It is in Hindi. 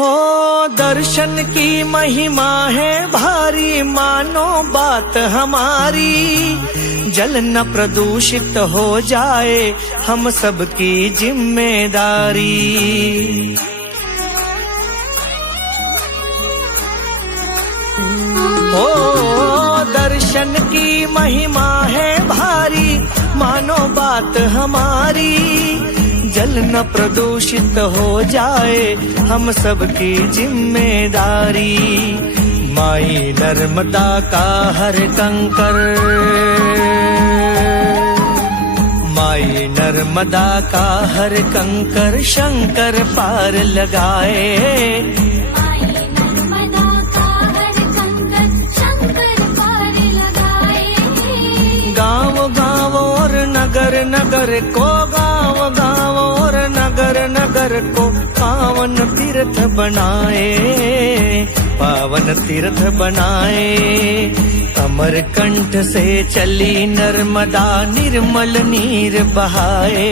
हो दर्शन की महिमा है भारी, मानो बात हमारी। जल न प्रदूषित हो जाए हम सबकी जिम्मेदारी। ओ दर्शन की महिमा है भारी, मानो बात हमारी। जल न प्रदूषित हो जाए हम सबकी जिम्मेदारी। माई नर्मदा का हर कंकर, माई नर्मदा का हर कंकर शंकर पार लगाए। गाँव गाँव और नगर नगर को, गाँव गाँव और नगर नगर को पावन तीर्थ बनाए, पावन तीर्थ बनाए। अमरकंठ से चली नर्मदा निर्मल नीर बहाए।